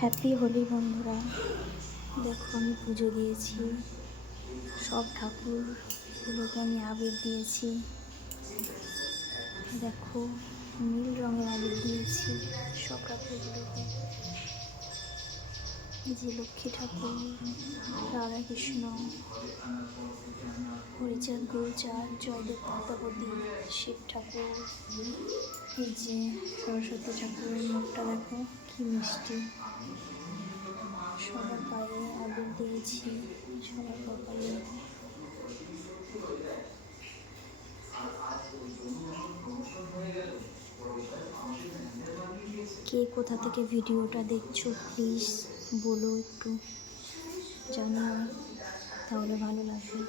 Happy Holi বন্ধুরা। দেখো আমি পুজো দিয়েছি, সব ঠাকুরগুলোকে আমি আবির দিয়েছি। দেখো নীল রঙের আবির দিয়েছি সব ঠাকুরগুলোকে। এই যে লক্ষ্মী ঠাকুর, রাধাকৃষ্ণ, হরিচাঁদ গুরুচাঁদ, জয়দেব পদ্মাবতী, শিব ঠাকুর, এই যে সরস্বতী ঠাকুরের মুখটা দেখো কি মিষ্টি। সবার পায়ে আবির দিয়েছি, সবার কপালে। কে কোথা থেকে ভিডিওটা দেখছো প্লিজ বলো, একটু জানিও, তাহলে ভালো লাগবে।